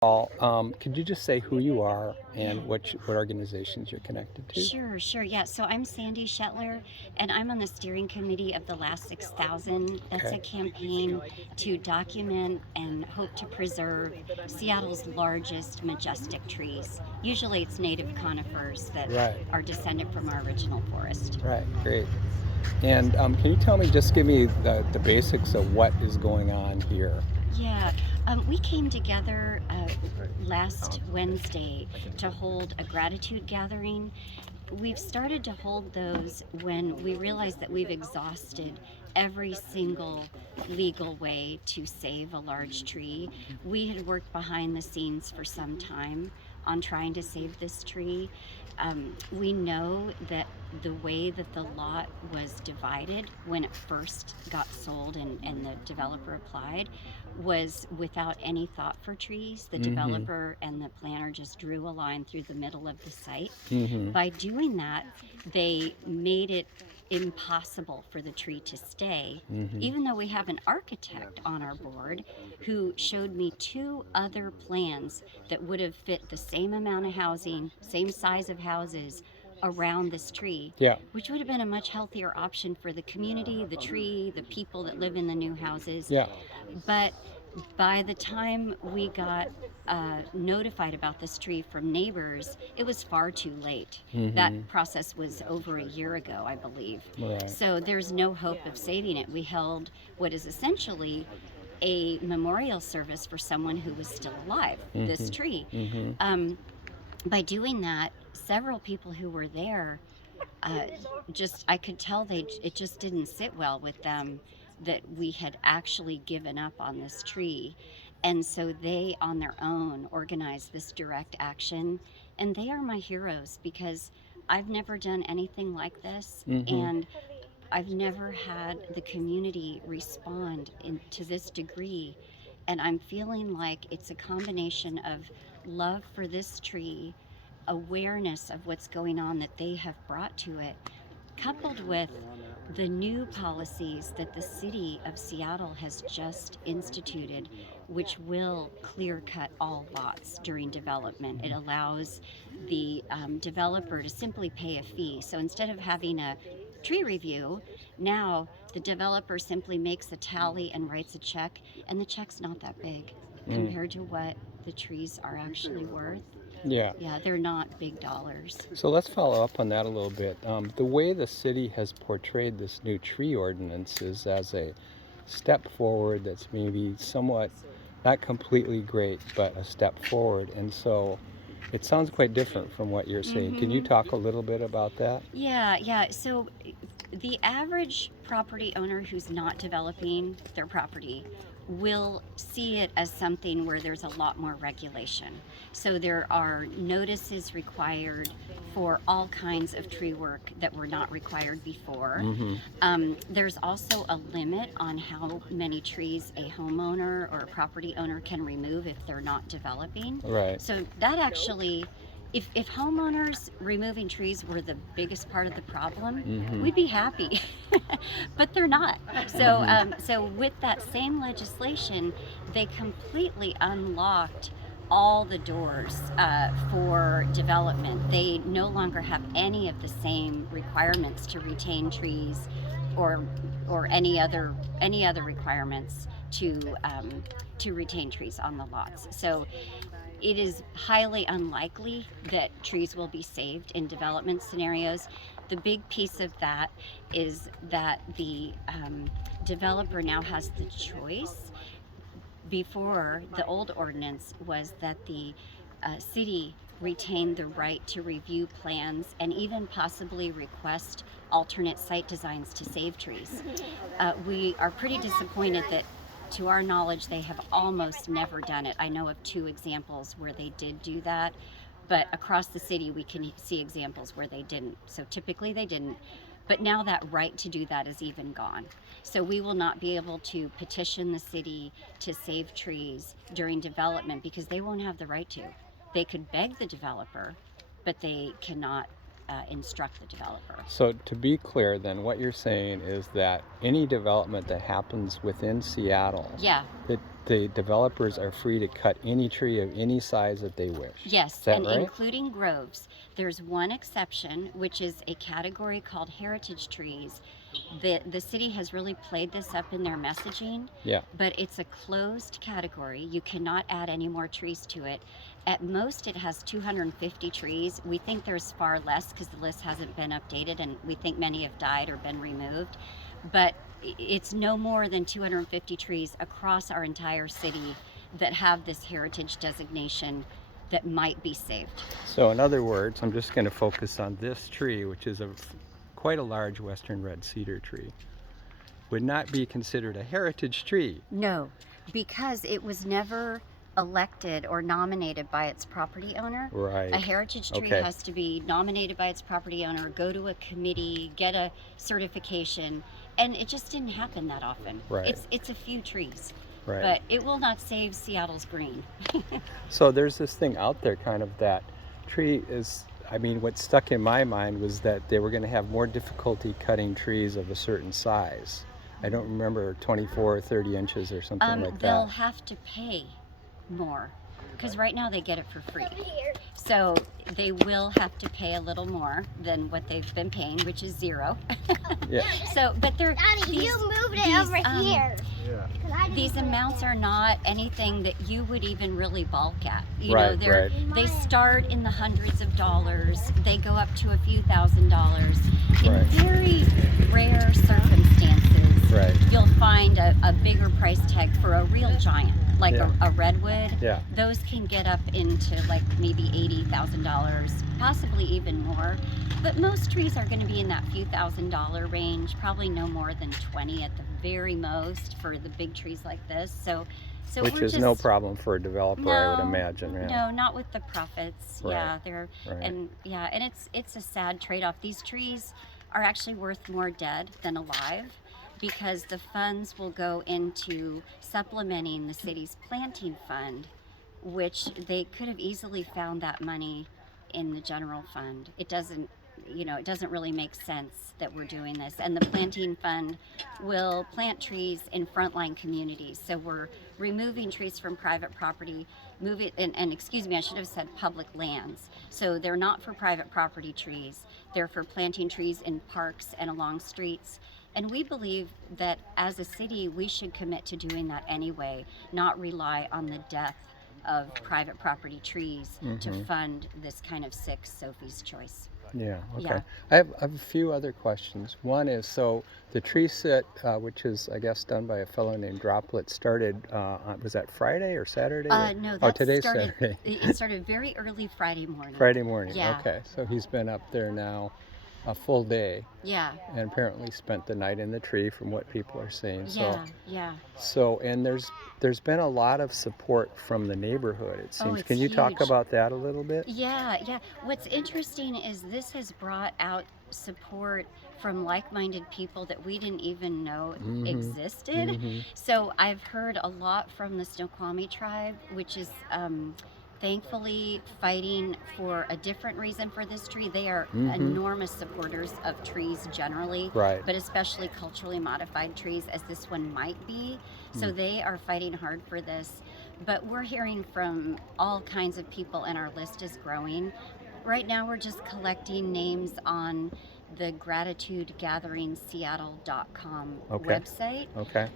Paul, could you just say who you are and what organizations you're connected to? Sure, sure. Yeah. So I'm Sandy Shettler, and I'm on the steering committee of the Last 6,000. That's Okay. a campaign to document and hope to preserve Seattle's largest majestic trees. Usually it's native conifers that Right, are descended from our original forest. right, great. And can you tell me, just give me the basics of what is going on here? Yeah, we came together last Wednesday to hold a gratitude gathering. We've started to hold those when we realize that we've exhausted every single legal way to save a large tree. We had worked behind the scenes for some time on trying to save this tree. We know that the way that the lot was divided when it first got sold and the developer applied was without any thought for trees. The Mm-hmm. developer and the planner just drew a line through the middle of the site. Mm-hmm. By doing that, they made it impossible for the tree to stay, Mm-hmm. even though we have an architect on our board who showed me two other plans that would have fit the same amount of housing, same size of houses around this tree, Yeah. which would have been a much healthier option for the community, the tree, the people that live in the new houses. Yeah. But by the time we got notified about this tree from neighbors, it was far too late. That Mm-hmm. process was over a year ago, I believe. Right. So there's no hope of saving it. We held what is essentially a memorial service for someone who was still alive, this Mm-hmm. tree. Mm-hmm. Um, by doing that, several people who were there uh, just I could tell it just didn't sit well with them that we had actually given up on this tree. And so they on their own organized this direct action, and they are my heroes because I've never done anything like this, Mm-hmm. and I've never had the community respond to this degree. And I'm feeling like it's a combination of love for this tree, awareness of what's going on that they have brought to it, coupled with the new policies that the city of Seattle has just instituted, which will clear cut all lots during development. It allows the developer to simply pay a fee. So instead of having a tree review, now the developer simply makes a tally and writes a check, and the check's not that big Mm. compared to what the trees are actually worth. Yeah. Yeah, they're not big dollars. So let's follow up on that a little bit. The way the city has portrayed this new tree ordinance is as a step forward that's maybe somewhat not completely great, but a step forward. And so it sounds quite different from what you're saying. Can you Mm-hmm. talk a little bit about that? Yeah, yeah. So the average property owner who's not developing their property will see it as something where there's a lot more regulation. So there are notices required for all kinds of tree work that were not required before. Mm-hmm. There's also a limit on how many trees a homeowner or a property owner can remove if they're not developing. Right. So that actually, if homeowners removing trees were the biggest part of the problem, Mm-hmm. we'd be happy. But they're not. So, Mm-hmm. so with that same legislation, they completely unlocked all the doors for development. They no longer have any of the same requirements to retain trees, or any other requirements to retain trees on the lots. So it is highly unlikely that trees will be saved in development scenarios. The big piece of that is that the developer now has the choice. Before, the old ordinance was that the city retained the right to review plans and even possibly request alternate site designs to save trees. We are pretty disappointed that, to our knowledge, they have almost never done it. I know of two examples where they did do that, but across the city we can see examples where they didn't. So typically they didn't. But now that right to do that is even gone. So we will not be able to petition the city to save trees during development because they won't have the right to. They could beg the developer, but they cannot instruct the developer. So to be clear, then what you're saying is that any development that happens within Seattle Yeah. that the developers are free to cut any tree of any size that they wish. Yes, Is that and right? including groves. There's one exception, which is a category called heritage trees. The city has really played this up in their messaging, Yeah. but it's a closed category. You cannot add any more trees to it. At most, it has 250 trees. We think there's far less because the list hasn't been updated, and we think many have died or been removed. But it's no more than 250 trees across our entire city that have this heritage designation that might be saved. So in other words, I'm just going to focus on this tree, which is quite a large western red cedar tree. Would not be considered a heritage tree. No, because it was never elected or nominated by its property owner. Right. A heritage tree Okay. has to be nominated by its property owner, go to a committee, get a certification, and it just didn't happen that often. Right. It's a few trees. Right. But it will not save Seattle's green. So there's this thing out there kind of that tree is, I mean, what stuck in my mind was that they were going to have more difficulty cutting trees of a certain size. I don't remember 24 or 30 inches or something like They'll that. have to pay more because right now they get it for free. So they will have to pay a little more than what they've been paying, which is zero. Yeah. So, but they're Daddy, these, you moved it these, over here. Yeah. 'Cause I These didn't put it amounts there. are not anything that you would even really balk at. You Right, know, they're right. they start in the hundreds of dollars. They go up to a few $1,000s. In Right. very rare circumstances, Right. you'll find a bigger price tag for a real giant, like Yeah. a redwood. Yeah. Those can get up into like maybe $80,000, possibly even more. But most trees are going to be in that few $1,000 range, probably no more than 20 at the very most for the big trees like this. So Which we're is just, no problem for a developer, I would No, imagine. Yeah. No, not with the profits. Right, Yeah, they're right. and it's a sad trade-off. These trees are actually worth more dead than alive because the funds will go into supplementing the city's planting fund, which they could have easily found that money in the general fund. It doesn't really make sense that we're doing this. And the planting fund will plant trees in frontline communities. So we're removing trees from private property, and excuse me, I should have said public lands. So they're not for private property trees. They're for planting trees in parks and along streets. And we believe that as a city, we should commit to doing that anyway, not rely on the death of private property trees to fund this kind of sick Sophie's Choice. Yeah, okay. Yeah. I have a few other questions. One is, so the tree sit, which is, I guess, done by a fellow named Droplet, started, was that Friday or Saturday? No, Oh, that today's started. Saturday. It started very early Friday morning. Friday morning, Yeah. okay. So he's been up there now a full day Yeah, and apparently spent the night in the tree from what people are saying. yeah. So, and there's been a lot of support from the neighborhood, it seems. it's Can you talk huge. about that a little bit? Yeah. What's interesting is this has brought out support from like-minded people that we didn't even know existed. So I've heard a lot from the Snoqualmie tribe, which is thankfully fighting for a different reason for this tree. They are enormous supporters of trees generally, Right. but especially culturally modified trees, as this one might be. So they are fighting hard for this. But we're hearing from all kinds of people, and our list is growing. Right now, we're just collecting names on the gratitudegatheringseattle.com Okay. website. Okay.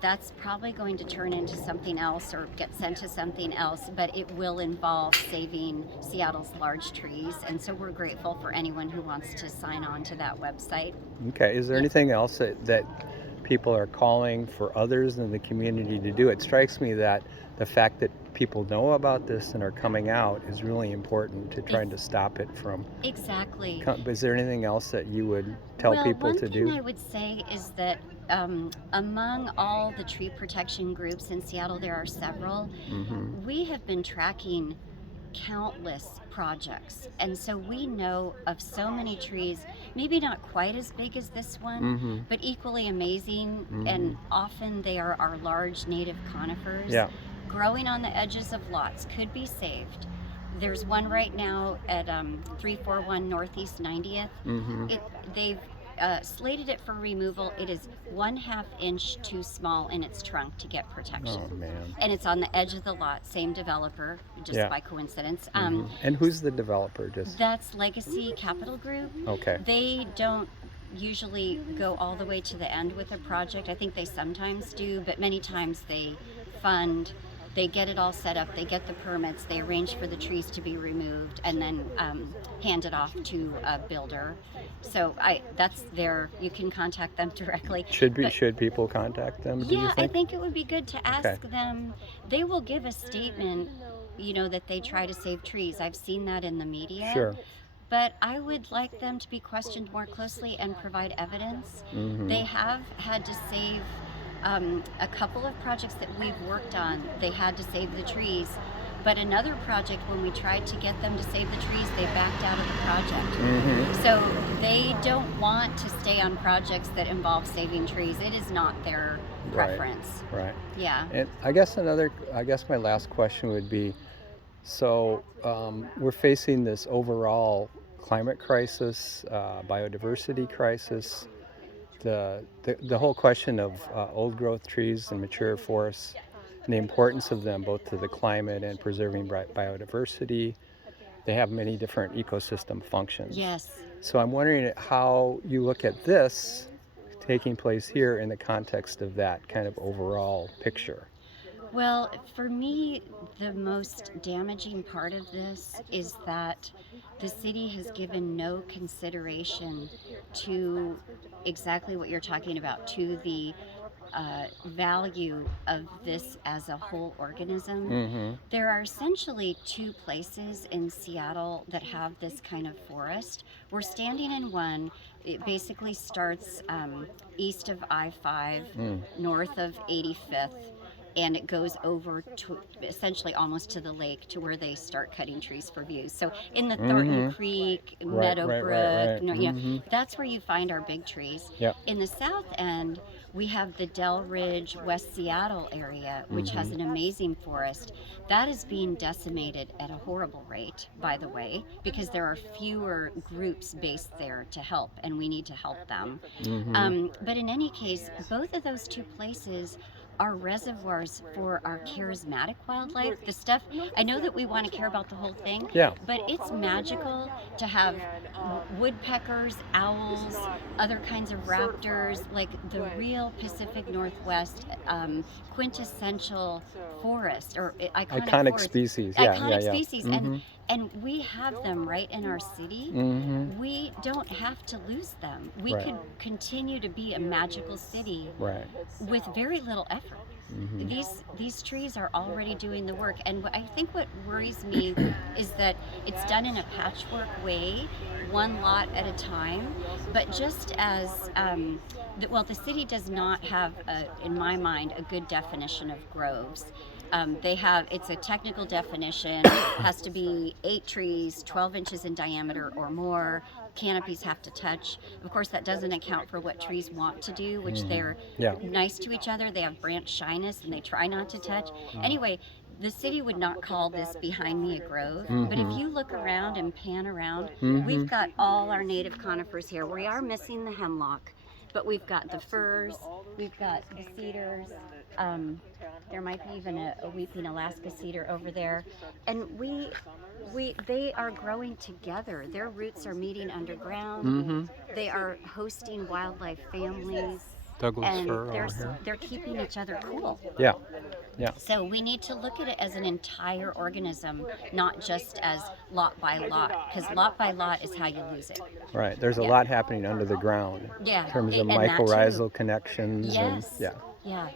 That's probably going to turn into something else or get sent to something else, but it will involve saving Seattle's large trees. And so we're grateful for anyone who wants to sign on to that website. Okay. Is there anything else that people are calling for others in the community to do? It strikes me that the fact that people know about this and are coming out is really important to trying to stop it from. Exactly. Is there anything else that you would tell people to One do? thing I would say is that among all the tree protection groups in Seattle, there are several. We have been tracking countless projects, and so we know of so many trees, maybe not quite as big as this one, but equally amazing, and often they are our large native conifers. Yeah. Growing on the edges of lots could be saved. There's one right now at 341 Northeast 90th. They've slated it for removal. It is 1/2 inch too small in its trunk to get protection. Oh, man. And it's on the edge of the lot, same developer, just Yeah. by coincidence. And who's the developer? Just That's Legacy Capital Group. okay. They don't usually go all the way to the end with a project. I think they sometimes do, but many times they fund, they get it all set up, they get the permits, they arrange for the trees to be removed, and then hand it off to a builder. So that's their, you can contact them directly. Should people contact them? Do you Yeah, I think? think it would be good to ask them. They will give a statement, that they try to save trees. I've seen that in the media. Sure. But I would like them to be questioned more closely and provide evidence. They have had to save a couple of projects that we've worked on. They had to save the trees. But another project, when we tried to get them to save the trees, they backed out of the project. So they don't want to stay on projects that involve saving trees. It is not their preference. Right. Yeah. And I guess my last question would be, so we're facing this overall climate crisis, biodiversity crisis, the whole question of old growth trees and mature forests, and the importance of them both to the climate and preserving biodiversity. They have many different ecosystem functions. Yes. So I'm wondering how you look at this taking place here in the context of that kind of overall picture. Well, for me, the most damaging part of this is that the city has given no consideration to exactly what you're talking about, to the value of this as a whole organism. There are essentially two places in Seattle that have this kind of forest. We're standing in one. It basically starts east of I-5, north of 85th, and it goes over to essentially almost to the lake, to where they start cutting trees for views. So in the Thornton Creek, Meadowbrook, that's where you find our big trees. Yep. In the south end, we have the Del Ridge, West Seattle area, which has an amazing forest. That is being decimated at a horrible rate, by the way, because there are fewer groups based there to help, and we need to help them. But in any case, both of those two places are reservoirs for our charismatic wildlife. The stuff, I know that we want to care about the whole thing, but it's magical to have woodpeckers, owls, other kinds of raptors, like the real Pacific Northwest quintessential forest, or iconic forest. Species. Iconic species. And we have them right in our city. We don't have to lose them. We could continue to be a magical city with very little effort. These trees are already doing the work, and I think what worries me is that it's done in a patchwork way, one lot at a time. But just as the city does not have, in my mind, a good definition of groves. It's a technical definition, has to be 8 trees, 12 inches in diameter or more. Canopies have to touch. Of course, that doesn't account for what trees want to do, which they're nice to each other. They have branch shyness and they try not to touch. Anyway, the city would not call this behind me a grove, but if you look around and pan around, we've got all our native conifers here. We are missing the hemlock, but we've got the firs, we've got the cedars. There might be even a weeping Alaska cedar over there, and they are growing together. Their roots are meeting underground. They are hosting wildlife families. Douglas fir over here. They're keeping each other cool. Yeah. So we need to look at it as an entire organism, not just as lot by lot, because lot by lot is how you lose it. Right. There's a lot happening under the ground. Yeah. In terms of and that mycorrhizal too. connections. Yes. And, Yeah.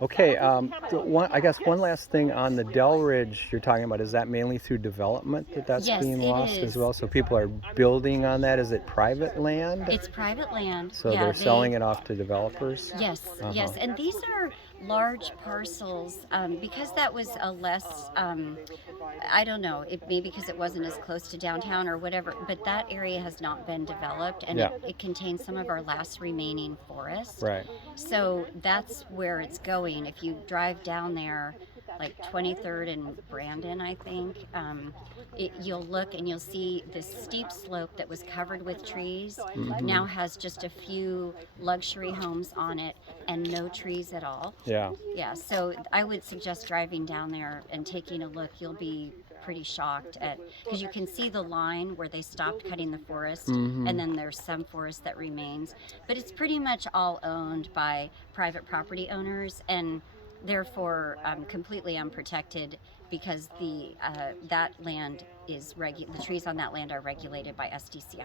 Okay, I guess one last thing on the Del Ridge you're talking about, is that mainly through development that's Yes, being it lost is. as well? So people are building on that? Is it private land? It's private land. So they're selling it off to developers? Yes, yes. And these are large parcels, because that was a less, I don't know, maybe because it wasn't as close to downtown or whatever, but that area has not been developed, and it contains some of our last remaining forests. Right. So that's where it's going. If you drive down there, like 23rd and Brandon, I think. You'll look and you'll see this steep slope that was covered with trees now has just a few luxury homes on it and no trees at all. Yeah. Yeah, so I would suggest driving down there and taking a look. You'll be pretty shocked at, because you can see the line where they stopped cutting the forest, and then there's some forest that remains, but it's pretty much all owned by private property owners and therefore completely unprotected, because the that land is the trees on that land are regulated by SDCI.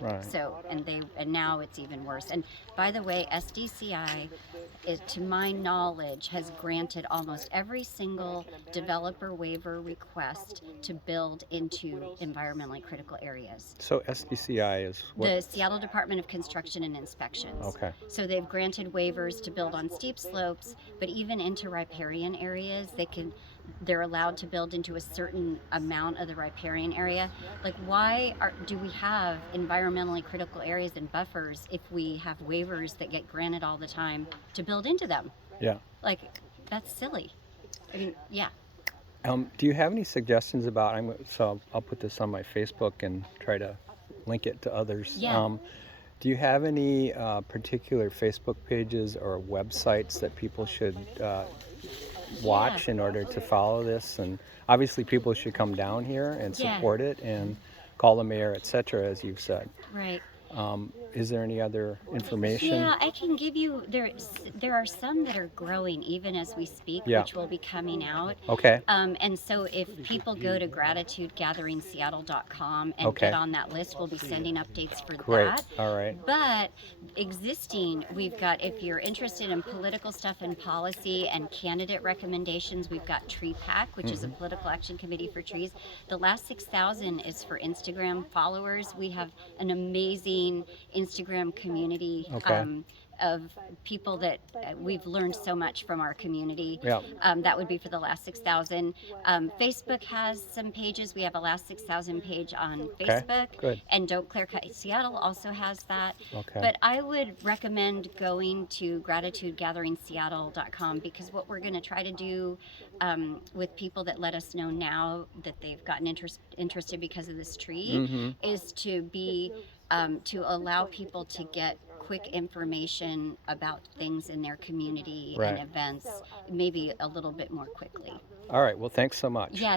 Right. So, and now it's even worse. And by the way, SDCI, to my knowledge, has granted almost every single developer waiver request to build into environmentally critical areas. So SDCI is what? The Seattle Department of Construction and Inspections. Okay. So they've granted waivers to build on steep slopes, but even into riparian areas, they're allowed to build into a certain amount of the riparian area. Like, why do we have environmentally critical areas and buffers if we have waivers that get granted all the time to build into them? Yeah. Like, that's silly. I mean, yeah. Do you have any suggestions about? So I'll put this on my Facebook and try to link it to others. Yeah. Do you have any particular Facebook pages or websites that people should watch in order to follow this? And obviously people should come down here and support it and call the mayor, etc., as you've said. Right. Is there any other information? Yeah, I can give you, there are some that are growing even as we speak, which will be coming out. Okay. And so if people go to gratitudegatheringseattle.com and get on that list, we'll be sending updates for that. All right. But existing, we've got, if you're interested in political stuff and policy and candidate recommendations, we've got Tree Pack, which is a political action committee for trees. The last 6,000 is for Instagram followers. We have an amazing Instagram community of people that we've learned so much from our community. Yeah. That would be for the last 6,000. Facebook has some pages. We have a last 6,000 page on Facebook. Good. And Don't Clear Cut Seattle also has that. Okay. But I would recommend going to gratitudegatheringseattle.com, because what we're going to try to do with people that let us know now that they've gotten interested because of this tree is to be to allow people to get quick information about things in their community and events, maybe a little bit more quickly. All right. Well, thanks so much. Yeah.